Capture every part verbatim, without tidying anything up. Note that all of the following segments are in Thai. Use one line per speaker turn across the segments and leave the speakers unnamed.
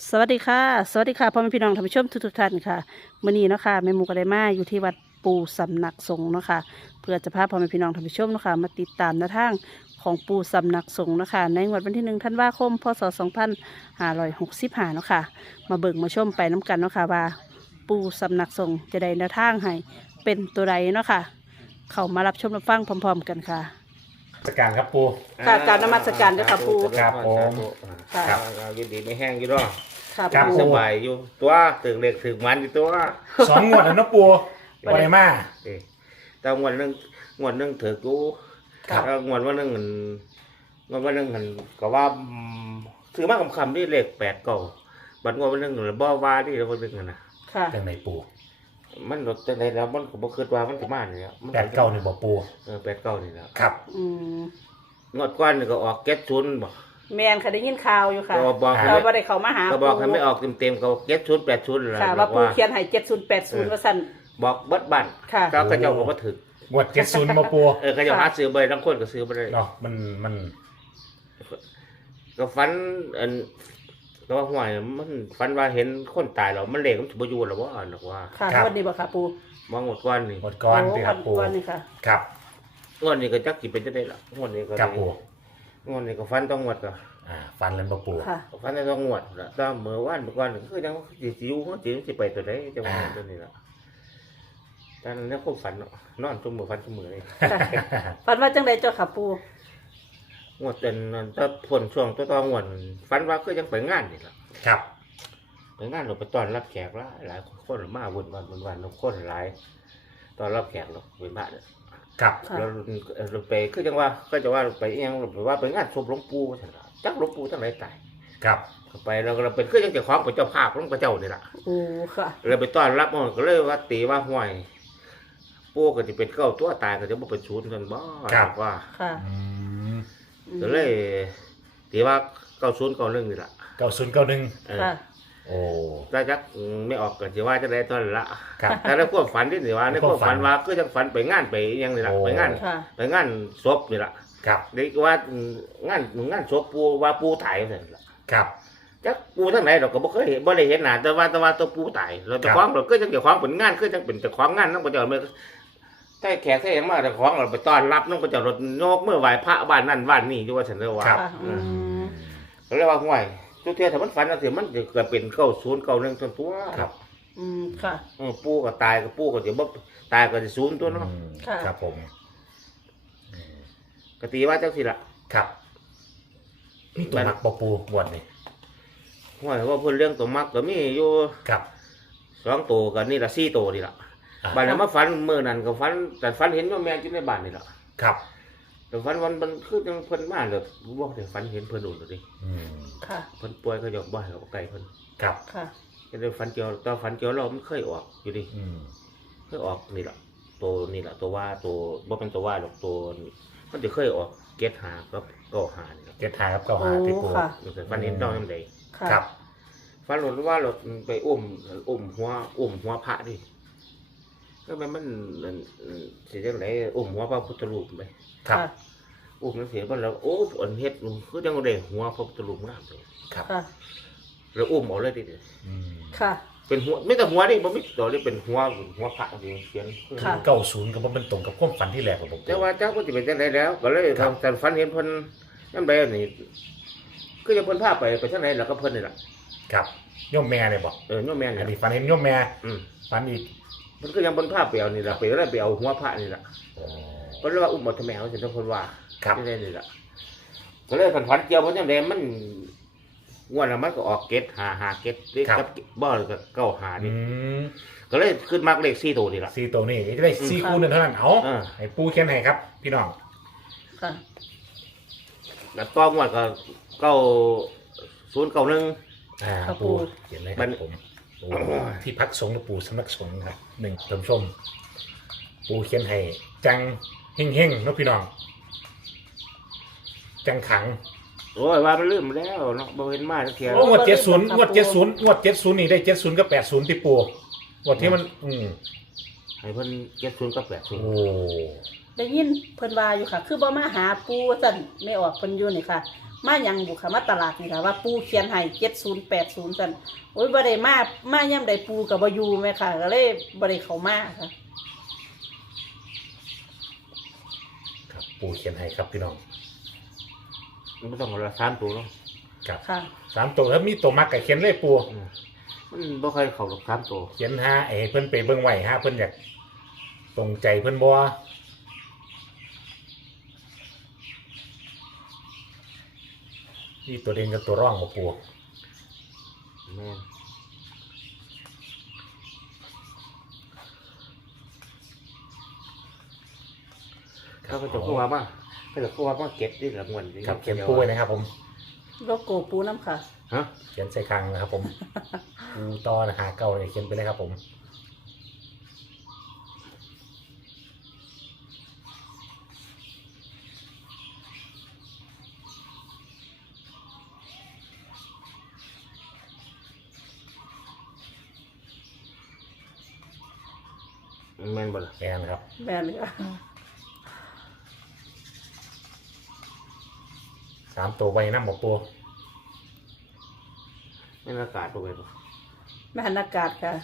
สวัสดีค่ะสวัสดีค่ะพ่อแม่พี่น้องท่านผู้ชมทุกๆท่านค่ะมื้อนี้เนาะค่ะแม่หมูก็ได้มาอยู่ที่วัดปู่สำนักสงฆ์เนาะค่ะเพื่อจะพาพ่อแม่พี่น้องท่านผู้ชมเนาะค่ะมาติดตามแนวทางของปู่สำนักสงฆ์เนาะค่ะในงวดวันที่หนึ่งธันวาคมพศสองพันห้าร้อยหกสิบห้าเนาะค่ะมาเบิ่งมาชมไปน้กันเนาะค่ะว่าปู่สำนักสงฆ์จะได้แนวทางให้เป็นตัวใดเนาะค่ะเข้ามารับชมรับฟังพร้อมๆกันค่ะ
สการครับปู
ค่ะกรารนมัสการด้วยค่ะปู่
ครับผม
ค่ะ
ครับ
เอาอยู่ดีไม่แห้งอยู่ด้วย
ค่ะ
ครับ
ปู่
สบายอยู่ตัวถึงเด็กถึงมันอยู่ตัว
สองงวดแล้วเนาะปูวันไหนมา
เอ้ยแต่งวดหนึงงวดหนึงถือกู
ครับ
แล้วงวดวันหนึงมันงวดวันหนึงมันก็ว่าอืมถือมากคำคำที่เลขแปดเก่าบัดงวดวันหนึงมันบ่ว่าที่เราเป็นกันนะ
ค่ะ
จังไหนปู
มันรถจังไดแล้วมันก็บ่คิดว่ามันสิมานี่แล้วมัน
แปดเก้านี่บอกปู
เออแปดเก้านี่แล้ว
ครับ
อืม
งวดก้อนนี่ก็ออกเก็ตศูนย์บ่
แมนค่ะได้ยินข่าวอยู่ค่ะ
ก็บอกให้
เรา
ไม่
บ่ได้เข้ามาหา
ก็บอกให้
ปู่
ไม่ออกเต็มๆก็เก็ตศูนย์แปดศูนย์อะไร
ค่ะ
บ
ว่า
อก
ปู
ว่า
เขียนให้เจ็ดศูนย์แปดศูนย์ว่าสั่น
บอกเบิดบัน
ค่ะ
ก็เขาเจ้าก็บ่ถึก
งวดเจ็ดศูนย์มาปู
เออเขาเจ้าหาซื้อไปทั้งคนก็ซื้อไปเลย
เนาะมันมัน
ก็ฝันอันก็ว่าห่วยมันฝันว่าเห็นคนตายแล้วมันเหล็กมันสิบ่อยู่หรอกว่าหรอกว่า
ค่ะวันนี้บ่ค่ะปู
มองหมดก้อนนี่
งวดก้อน
โ
ที่ครับปู
วันนี้ค่ะ
ครับ
งวดนี้ก็จักสิเป็นจังได๋ล่ะงวดนี้ก็
ครับปู
งวดนี้ก็ฝันต้องงวดก็
อ่าฟันเล่นปะปู
ค่ะ
ฝันได้ต้องงวดละตามมื้อวานเมื่อก่อนนี่คือจังสิสิอยู่สิสิไปตัวใดจังหวะตัวนี้ล่ะแต่นั้นเนี่ยความฝันเนาะนอนซุมื้อฝันซุมื้อเลย
ค่ะฝันว่าจังไดเจ้าค่ะปู
งวดเป็นนั่นถ้าพ้นช่วงตัวตองวดฝันว่าคือยังไปงานนี่ล่ะ
ครับ
ไปงานเราไปต้อนรับแขกหลายหลายคนมาวุ่นวันวุ่นวันเราคนหลายต้อนรับแขกเราเป็นบ้านเนี่ย
ครับ
ค่ะ
เราเราไปคือจังว่าก็จะว่าไปเองไปว่าไปงานศพหลวงปู่ว่าซั่นล่ะจักหลวงปู่ทั้งหลายตาย
ครับ
ก็ไปเราก็เราเป็นคือจังเจ้าของเป็นเจ้าภาพของพระเจ้านี่ล่ะ
โอ้ค่ะ
เราไปต้อนรับมันก็เลยว่าตีว่าห้วยปู่ก็จะเป็นเก้าตัวตายก็จะบ่เป็นศูนย์กันบ่ว่า
ค่ะ
อืม
ก็เลยตีว่าเก้าศูนย์เก้าหนึ่งนี่ล่ะ
เก้าศูนย์เก้าหนึ่ง
เออ
ค่ะ
โอ้
ถ้าจักไม่ออกก็สิว่าจะได้ตอนนั้นละ
ครับ
แต่ในความฝันที่นี่ว่าในความฝันว่าคือจังฝันไปงานไปอิหยังนี่ล่ะ
โอ้
ไปงาน
ค่ะ
ไปงานศพนี่ล่ะ
ครับ
เด็กว่างานงานศพปูว่าปูตายนั่นล่ะ
ครับ
จักปูทั้งไหนเราก็บ่เคยเห็นบ่ได้เห็นหน้าแต่ว่าแต่ว่าตัวปูตายเราเจะคล้าของเราก็จังเจ้าของเป็นงานคือจังเป็นเจ้าของงานนำก็จะเอามาใต้แขกใต้หยังมาเจ้าของเราไปต้อนรับนำก็จะรถโยกเมื่อไหว้พระบ้านนั่นบ้านนี่อยู่ว่าซั่นเด้อว่า
ครับ
ค่ะอืม
ก็เลยว่าห่วยทุกเที่ยถ้ามันฝันจังซี่มันจะเกิดเป็นเก้าศูนย์เก้าหนึ่งตัวตัว
ครับ
อืมค่ะ
เออปูก็ตายก็ปูก็สิบ่ตายก็สิศูนย์ตัวเนาะ
อืม
ค่ะ
ครับผม
ก็ตีว่าจังซี่ล่ะ
ครับนี่ตัวมักปะปูงวดนี่
ห่วยว่าเพิ่นเรื่องตัวมักก็มีอยู่
ครับ
สองตัวก็นี่ละสี่ตัวนี่ละ
อ่า
บ้านนั้นมาฝันมื้อนั้นก็ฝันแต่ฝันเห็นว่าแม่อยู่ในบ้านนี่ละ
ครับ
แต่ฝันวันมันคือจังเพิ่นมาแล้วบ่ได้ฝันเห็นเพิ่นโดนดิ
อืม
ค่ะ
เพิ่นป่วยก็ยกบ่ให้เอาไกลเพิ่น
ครับ
ค่ะ
ก็ได้ฝันเกี่ยวตอนฝันเกี่ยวเรามันเคยออกอยู่ดิ
อืม
เคยออกนี่ละตัวนี่ละตัวว่าตัวบ่เป็นตัวว่าหรอกตัวนี่มันจะเคยออกเกตหากับเก้าหานี่ละ
เจ็ดหาครับเก้าหา
โอ้
ที่ปู
ค่ะ
มันก็ฝันเห็นตอนนั้นใด
ค่ะ
ครับ
ฝันหลว่าเราไปอุ้มอุ้มหัวอุ้มหัวพระดิก็มันมันมันสิจังไดอุ้มหัวพระพุทธรูปไป
ครับ
ค่ะ
อุ้มนั่นเสียบ้านแล้วโอ้อันเฮ็ดคือจังได้หัวพระพุทธรูปงามเลย
ครับ
ค่ะ
แล้วอุ้มเอาเลยดิ
อืม
ค่ะ
เป็นหัวไม่แต่หัวดิบ่มีดอกนี่เป็นหัวหัวพระดิเขียน
ค่ะ
เก้าศูนย์ก็บ่เป็นตรงกับความฝันที่แรกของผม
แต่ว่าเจ้าก็สิเป็นจังไดแล้ว ก็เลย
ครับ
ทำแต่ฝันเห็นเพิ่นนำใดนี่คือจะเพิ่นพาไปไปทางไหนแล้วก็เพิ่นนี่ล่ะ
ครับโยมแม่เนี่ยบอก
เออโยมแม่น
อัน
นี่
นี้ฝันเห็นโยมแม่
อืม
ฝันอีก
เพิ่นก็ยังเพิ่นพาไปเอานี่ล่ะไปแล้วไปเอาหัวพระนี่ล่ะ
อ๋อ
เพิ่นเลยว่าอุ้มเอาทำไมเอาสิเพิ่นว่า
ครับ
จังไดนี่ล่ะก็เลยฝันฝันเกี่ยวเพิ่นจังไดมันงวดละมันก็ออกเกตห้า ห้าเกตกับบ่ก็เก้าห้า
อื
นี่
ม
ก็เลยขึ้นมากเลขสี่ตัวนี่ล่ะ
สี่ตัวนี้จะได้สี่คูณเท่านั้นเอา
อ่า
ให้ปูเขียนให้ครับ พี่น้อง
ค่ะ
แล้วต้องว่าก็เก้าศูนย์เก้าหนึ่ง
อ่า
ครับปู
ปูเขียนเลยค
มั
รับ
น
ผมโอ้ที่พักสงฆ์หรือปูสำนักสงฆ์ครับหนึ่งท่านผู้ชม ปูเขียนให้จังเฮ่งเฮ่งๆเนาะพี่น้อง จังขัง
โอ้ยว่ามันลืมแล้วเนาะบ่เห็นมาสักเทีย
โอ้งวดเจ็ดศูนย์งวดเจ็ดศูนย์งวดเจ็ดศูนย์นี่ได้เจ็ดศูนย์กับแปดศูนย์ที่ปูงวดที่มัน อืม
ให้เพิ่นเจ็ดศูนย์กับแปดศูนย์
โอ้
ได้ยินเพิ่นว่าอยู่ค่ะ คือบ่มาหาปูสั่นไม่ออกเพิ่นอยู่นี่ค่ะมาหยังบุค่ะมาตลาดนี่ค่ะว่าปูเขียนให้เจ็ดศูนย์แปดศูนย์สันโอ้ยบ่ได้มามาย่ำใดปูกับบอยูไหมค่ะก็เลยบ่ได้เข้ามาค่ะ
ครับปูเขียนให้ครับพี่น้อง
มันบ่ต้องเอาละสามตัวเนาะ
ครับ
ค่ะ
สามตัวแล้วมีตัวมักกับเขียนเลยปู
อืมมันบ่ค่อยเข้ากับสามตัว
เขียนห้าไอ้เพิ่นไปเบิ่งไว้ห้าเพิ่นอยากตรงใจเพิ่นบ่นี่ตัวเด่นกับตัวร่องบ่ปู
แม่นเขาก็จะพูดว่ามาเขาจะพูดว่ามาเก็บที่ละงวน
ครับเขียนปูไว้นะครับผม
โลโก้ปูน้ำค่ะ
ฮะ
เขียนใส่คางนะครับผม ปูต่อนะหาเก่าเลยเขียนไปเลยครับผม
แม่นบ่ล่ะ
แค่นั้นครับ
แม่นค่ะ
สามตัวไว้น้ำบ่ปู
แม่นอากาศบ่ไปบ่
แม่นอากาศค่ะ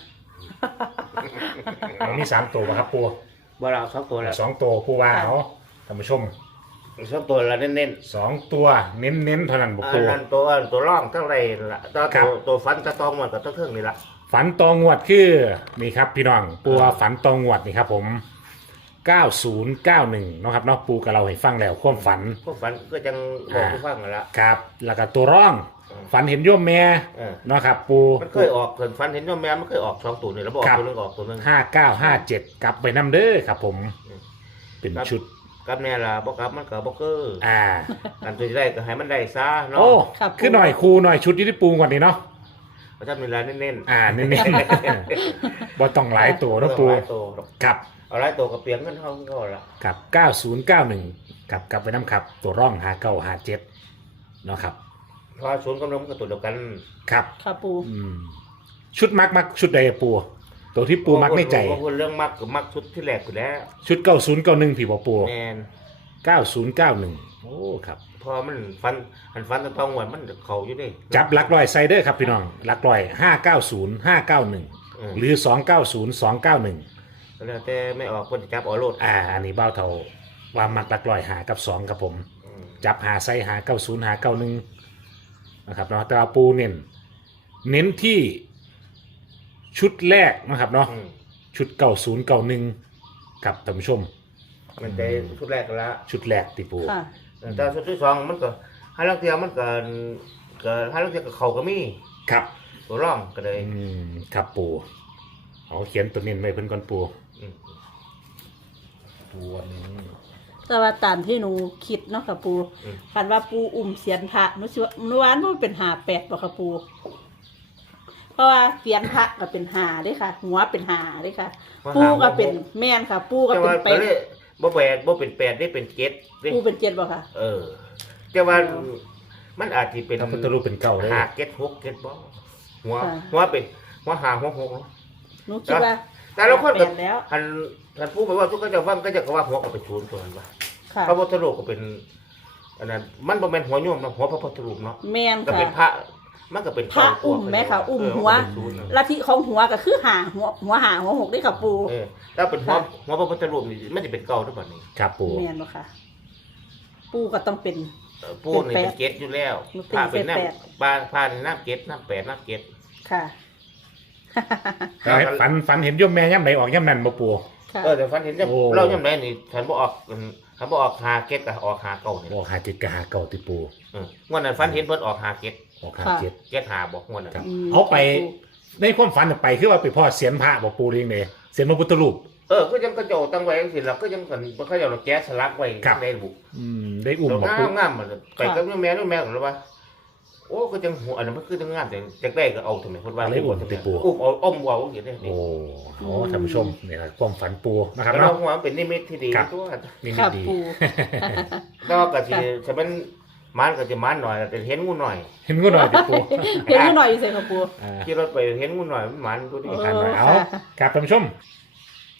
เอามีสามตัวป่ะครับปู
บ่เราสองตัวแล้ว
สองตัวปูว่าเอาท่านผู้ชม
สองตัวละเน้น
สองตัวเน้นเน้นๆเท่านั้นบ่
ๆอั
ปู
นนั้นตัวอันตัวร่องทั้งไรล่ะตัว
ครั
ตั
บ
วตัวฟันตะตองมันกับตัวเครื่องนี่ล่ะ
ฝันตองวดคือนี่ครับพี่น้องปูว่าฝันตองวดนี่ครับผมเก้าศูนย์เก้าหนึ่งเนาะครับเนาะปูกับเราให้ฟังแล้วความฝัน
พวกฟันก็จังบอกให้ฟังนั่นล่ะ
ครับแล้วก็ตัวร่อง
อืม
ฝันเห็นโยมแม่
เออ
เนาะครับปู
มันเคยออกเพิ่นฟันเห็นว่าแม่มันเคยออกสองตัวนี่แล้วบอก
ครับ
ตัวหนึงออกตัวหนึง
ห้าเก้าห้าเจ็ดกลับไปน้ำเด้อครับผม
อืม
เป็น
ครับ
ชุด
กับแน่ล่ะบ่ครับมันก็บ่คือ
อ่า
กันตัวที่ได้ก็ให้มันได้ซะเนาะ
โอ้
ครับ
คือหน่อยครูหน่อยชุดอยี่ที่ปูก่อนนี่เนาะ
เพราะฉะนั้นเวลาเน้นๆ
อ่าเน้นๆ บ่ต้องหลายตัวเนาะปู
หลายตัวหรอก
ครับ
เอาหลายตัวก็เปลี่ยนกันเท่าก็ละ
กับเก้าศูนย์เก้าหนึ่งกับกลับไปน้ำครับ ตัวร่องหาเก้าหาเจ็ดเนาะครับ
เพราะศูนย์กับนมก็ตัวเดียวกัน
ครับ
ค่ะปู
อืมชุดมักมักชุดใดอะปู ตัวที่ปูมักในใจ
เพราะว่าเรื่องมักก็มักชุดที่แรกอยู่แล้ว
ชุดเก้าศูนย์เก้าหนึ่งผีบอปู
แม่น
เก้าศูนย์เก้าหนึ่งโอ้ครับ
พอมันฟันอันฟันตะตองไว้มันเข้าอยู่เด้
จับหลักร้อยไซเดอร์ครับพี่น้องหลักร้อยห้าเก้าศูนย์ห้าเก้าหนึ่ง
อืม
หรือสองเก้าศูนย์สองเก้าหนึ่ง
แล้วแต่ไม่ออกคนจับเอาโลด
อ่าอันนี้เบ้าเท่าว่ามักหลักร้อยหากับสองครับผม
อืม
จับหาไซหาเก้าศูนย์หาเก้าหนึ่งนะครับเนาะแต่ว่าปูเน้นเน้นที่ชุดแรกนะครับเนาะ
อืม
ชุดเก้าศูนย์เก้าหนึ่งกับท่านผู้ชม
มันใจชุดแรกกันละ
ชุดแรกติปู
ค่ะ
แต่ชุดที่สองมันก็ให้ลังเทียมันก็ก็ให้ลังเทียก็เข้าก็มี
ครับ
ตัวร่องก็เลย
อืมครับปูเอาเขียนตัวเน้นไว้เพิ่นก่อนปู
อืม
ตัวนี้
แต่ว่าตามที่หนูคิดเนาะค่ะปูคันว่าปูอุ่มเสียนพระหนูสิว่าหนูว่ามันเป็นหาแปดบ่ค่ะปู เพราะว่าเสียนพระก็เป็นหาเด้ค่ะ หัวเป็นหาเด้ค่ะ ปูก็เป็นแม่นค่ะ ปูก็
แต่
เป็
ว่าน
แป
ก็
ด
เลยบ่แปดบ่เป็นแปดได้เป็นเจ็ดเด้
ปูเป็นเจ็ดบ่ค่ะ
เออแต่ว่ามันอาจจะเป็น
พระพุทธรูปเป็นเก่าเลย
หาเก็ดหกเก็ดบ่หัว
ค่ะ
หัวเป็นหัวหาหัวหกเนาะ
หนูคิดว่า
แต่ละคน
แป
ก็
ดแล้ว
หันหันพูดไปว่าทุกคนจะฟังก็จะว่าหัวก็เป็นศูนย์ตัวนั้นว่า
ค่ะ
พระพุทธรูปก็เป็นอันนั้นมันบ่แม่นหัวโยมเนาะหัวพระพุทธรูปเนาะ
แม่น
ก็
ค่ะ
เป็นพระมันก็เป็น
พระอุ้มไหมคะอุ้มหัว ลัทธิของหัวก็คือหาหัวหัวหาหัวหกได้ค่ะปู
เออถ้าเป็นหัวหัวพระพุทธรูปนี่มันจะเป็นเก่าทุกวันนี้
ครับปู
แม่นบ่ค่ะ ปูก็ต้องเป็น
เออปูนี่เป็นเก็ดอยู่แล้ว
เป็น
พระเป็นน้
แปด
ำปลาพระนี่น้ำเก็ดน้ำแปดน้ำเก็ด
ค่ะ
แต่ให้ฝันฝันเห็นโยมแม่ย่ำไหนออกย่ำนั่นบ่ปู
ค่ะ
เออแต่ฟันเห็นจะ
โอ้
เราย่ำไรนี่ฉันบ่ออกฉันบ่ออกหาเก็ดกับออกหาเก่านี่
บอกหาเจ็ดกับหาเก่าติปู
เออวันนั้นฟันเห็นเพิ่นออกหาเก็ด
ออกหาเจ็ด
เก็ดหาบอกงวดนั้น
ครับ
อืม
เอาไปในความฝันน่ะไปคือว่าไปพ่อเสียนพระบ่ปูเรียงเลยเสียนพระพุทธรูป
เออก็ยังกระโจกตั้งไว้จังซี่ล่ะก็ยังกันบ่เขาเจ้าเราแก๊สสลักไว้
ครับ
ในบุก
อืมได้อุ้ม
เรา
บ่
งา
ปู
มงามมันไปกับแม่แม่แม่กันแล้วว่าโอ้ก็จังหัวอันนั้นมันคือจังงามแต่จักได้ก็เอาทำไมเพิ่นว่าอุ้มเอาอ้อมเอาอย่างนี้
โอ้โหท่านผู้ชมนี่แหละความฝันปูนะครับ
แล้ว
เนาะ
หัวมันเป็นนิมิตที่ดี
ครับ
ตัว
นี่
ค่ะ
ดี
ปู
แล้วก็สิจะเป็นมันก็จะมันหน่อยแต่เห็นงูหน่อย
เห็นก็หน่อยติปู
เห็นนิดหน่อยสิค่ะปู
อ่า
ขี่รถไปเห็นงูหน่อยมันมันตัวนี้
เออ
อ่านหน่อยเอา
ค่ะ
ครับท่านผู้ชม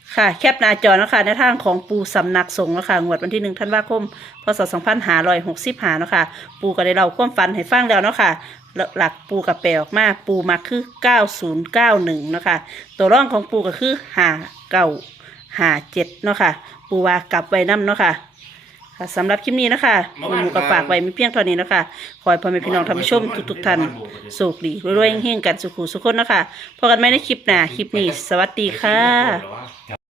ค่ะแคปหน้าจอนะคะในทางของปูสำนักสงฆ์นะคะงวดวันที่หนึ่งธันวาคมพศสองพันห้าร้อยหกสิบห้าเนาะค่ะปูก็ได้เล่าความฝันให้ฟังแล้วเนาะค่ะหลักปูกับแปลออกมาปูมาคือเก้าศูนย์เก้าหนึ่งเนาะค่ะตัวร่องของปูก็คือห้าเก้าห้าเจ็ดเนาะค่ะปูว่ากลับไว้น้ำเนาะค่ะค่ะสำหรับคลิปนี้นะคะแม่หมูก็ฝากไว้มีเพียงเท่านี้เนาะค่ะขอให้พ่อแม่พี่น้องท่านผู้ชมทุกๆท่านสุขดีรวยๆเฮงๆกันสุขุสุขคนเนาะค่ะพบกันใหม่ในคลิปหน้าคลิปนี้สวัสดีค่ะ